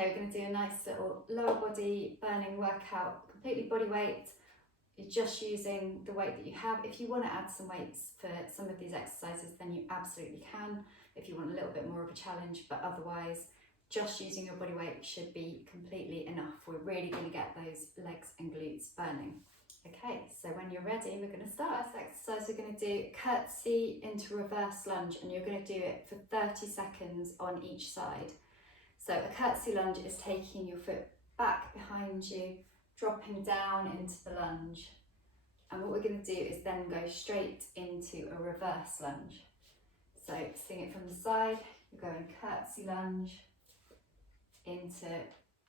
Okay, we're going to do a nice little lower body burning workout, completely body weight. You're just using the weight that you have. If you want to add some weights for some of these exercises, then you absolutely can, if you want a little bit more of a challenge, but otherwise, just using your body weight should be completely enough. We're really going to get those legs and glutes burning. Okay, so when you're ready, we're going to start. First exercise, we're going to do curtsy into reverse lunge, and you're going to do it for 30 seconds on each side. So a curtsy lunge is taking your foot back behind you, dropping down into the lunge. And what we're going to do is then go straight into a reverse lunge. So seeing it from the side, you're going curtsy lunge into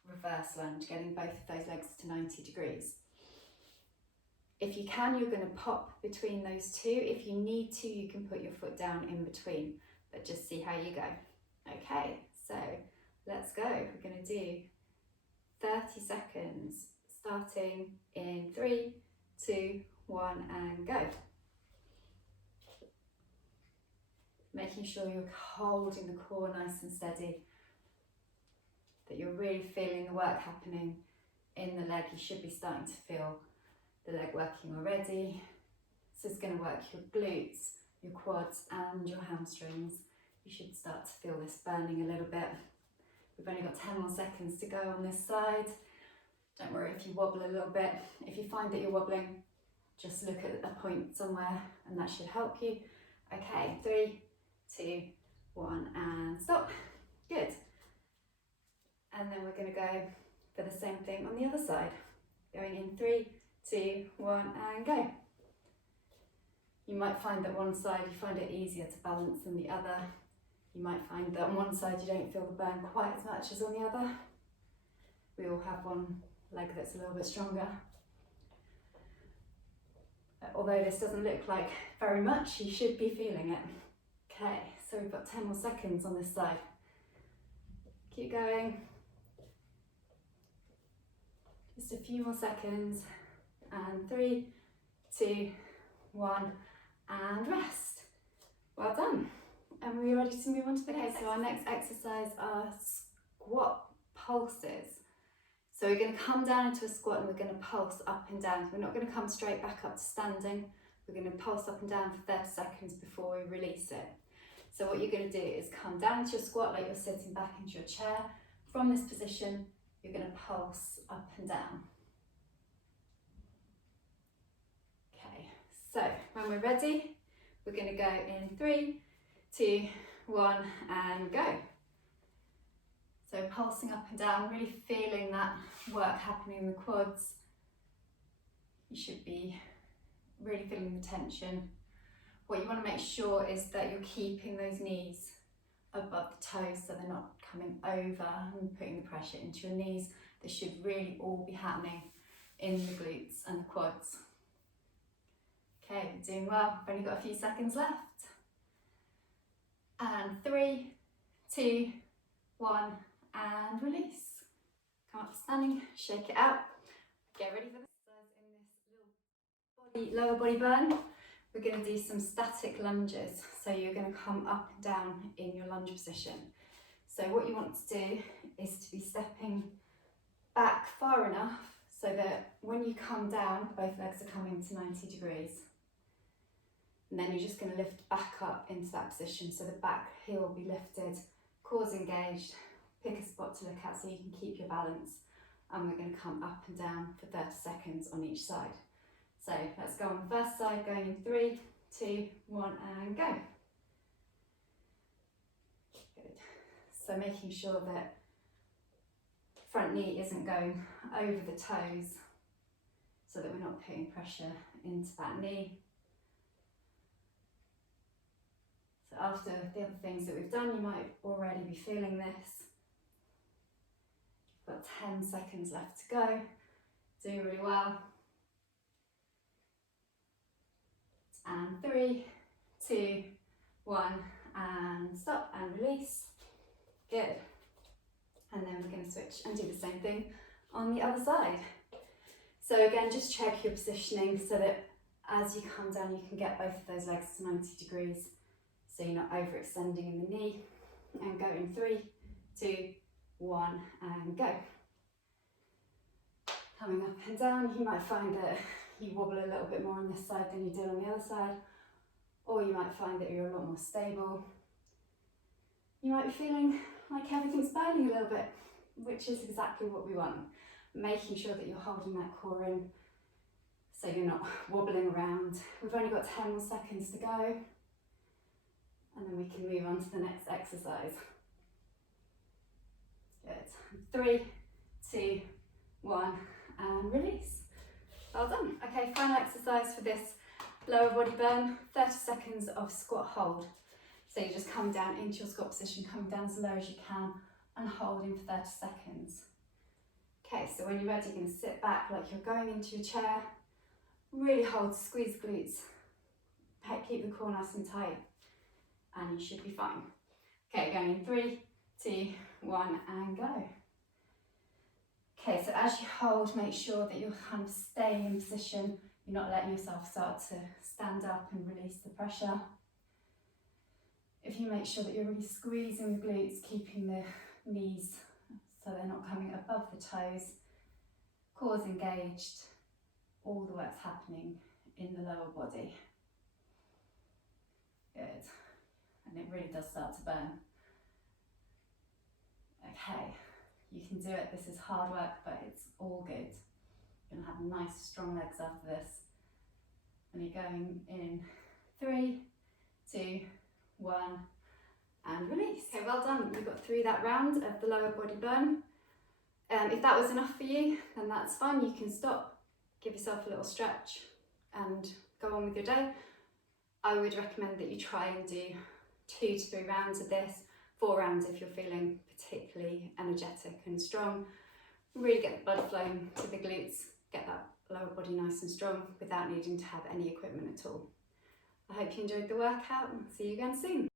reverse lunge, getting both of those legs to 90 degrees. If you can, you're going to pop between those two. If you need to, you can put your foot down in between, but just see how you go. Okay, so let's go. We're going to do 30 seconds, starting in 3, 2, 1, and go. Making sure you're holding the core nice and steady, that you're really feeling the work happening in the leg. You should be starting to feel the leg working already. This is going to work your glutes, your quads, and your hamstrings. You should start to feel this burning a little bit. We've only got 10 more seconds to go on this side. Don't worry if you wobble a little bit. If you find that you're wobbling, just look at a point somewhere and that should help you. Okay, 3, 2, 1, and stop. Good. And then we're going to go for the same thing on the other side. Going in 3, 2, 1, and go. You might find that one side you find it easier to balance than the other. You might find that on one side you don't feel the burn quite as much as on the other. We all have one leg that's a little bit stronger. Although this doesn't look like very much, you should be feeling it. Okay, so we've got 10 more seconds on this side. Keep going. Just a few more seconds. And 3, 2, 1, and rest. Well done. And we're ready to move on to the next. So our next exercise are squat pulses. So we're going to come down into a squat and we're going to pulse up and down. We're not going to come straight back up to standing. We're going to pulse up and down for 30 seconds before we release it. So what you're going to do is come down into your squat like you're sitting back into your chair. From this position, you're going to pulse up and down. Okay, so when we're ready, we're going to go in 3, 2, 1, and go. So pulsing up and down, really feeling that work happening in the quads. You should be really feeling the tension. What you want to make sure is that you're keeping those knees above the toes so they're not coming over and putting the pressure into your knees. This should really all be happening in the glutes and the quads. Okay, we're doing well. We've only got a few seconds left. And 3, 2, 1, and release. Come up to standing, shake it out. Get ready for this. In this little lower body burn, we're going to do some static lunges. So you're going to come up and down in your lunge position. So what you want to do is to be stepping back far enough so that when you come down, both legs are coming to 90 degrees. And then you're just going to lift back up into that position. So the back heel will be lifted, cores engaged. Pick a spot to look at so you can keep your balance. And we're going to come up and down for 30 seconds on each side. So let's go on the first side, going in 3, 2, 1, and go. Good. So making sure that front knee isn't going over the toes so that we're not putting pressure into that knee. So after the other things that we've done, you might already be feeling this. Got 10 seconds left to go. Doing really well. And 3, 2, 1, and stop and release. Good. And then we're going to switch and do the same thing on the other side. So again, just check your positioning so that as you come down, you can get both of those legs to 90 degrees. So you're not overextending in the knee. And go in 3, 2, 1, and go. Coming up and down, you might find that you wobble a little bit more on this side than you did on the other side, or you might find that you're a lot more stable. You might be feeling like everything's burning a little bit, which is exactly what we want. Making sure that you're holding that core in so you're not wobbling around. We've only got 10 more seconds to go, and then we can move on to the next exercise. Good. 3, 2, 1, and release. Well done. Okay, final exercise for this lower body burn, 30 seconds of squat hold. So you just come down into your squat position, come down as low as you can, and holding for 30 seconds. Okay, so when you're ready, you're going to sit back like you're going into your chair. Really hold, squeeze the glutes. Keep the core nice and tight, and you should be fine. Okay, going in 3, 2, 1, and go. Okay, so as you hold, make sure that you're kind of staying in position. You're not letting yourself start to stand up and release the pressure. If you make sure that you're really squeezing the glutes, keeping the knees so they're not coming above the toes, core's engaged, all the work's happening in the lower body. Good. And it really does start to burn. Okay, you can do it. This is hard work, but it's all good. You're going to have nice, strong legs after this. And you're going in 3, 2, 1, and release. Okay, well done. You got through that round of the lower body burn. If that was enough for you, then that's fine. You can stop, give yourself a little stretch, and go on with your day. I would recommend that you try and do 2 to 3 rounds of this, 4 rounds if you're feeling particularly energetic and strong. Really get the blood flowing to the glutes, get that lower body nice and strong without needing to have any equipment at all. I hope you enjoyed the workout, and see you again soon.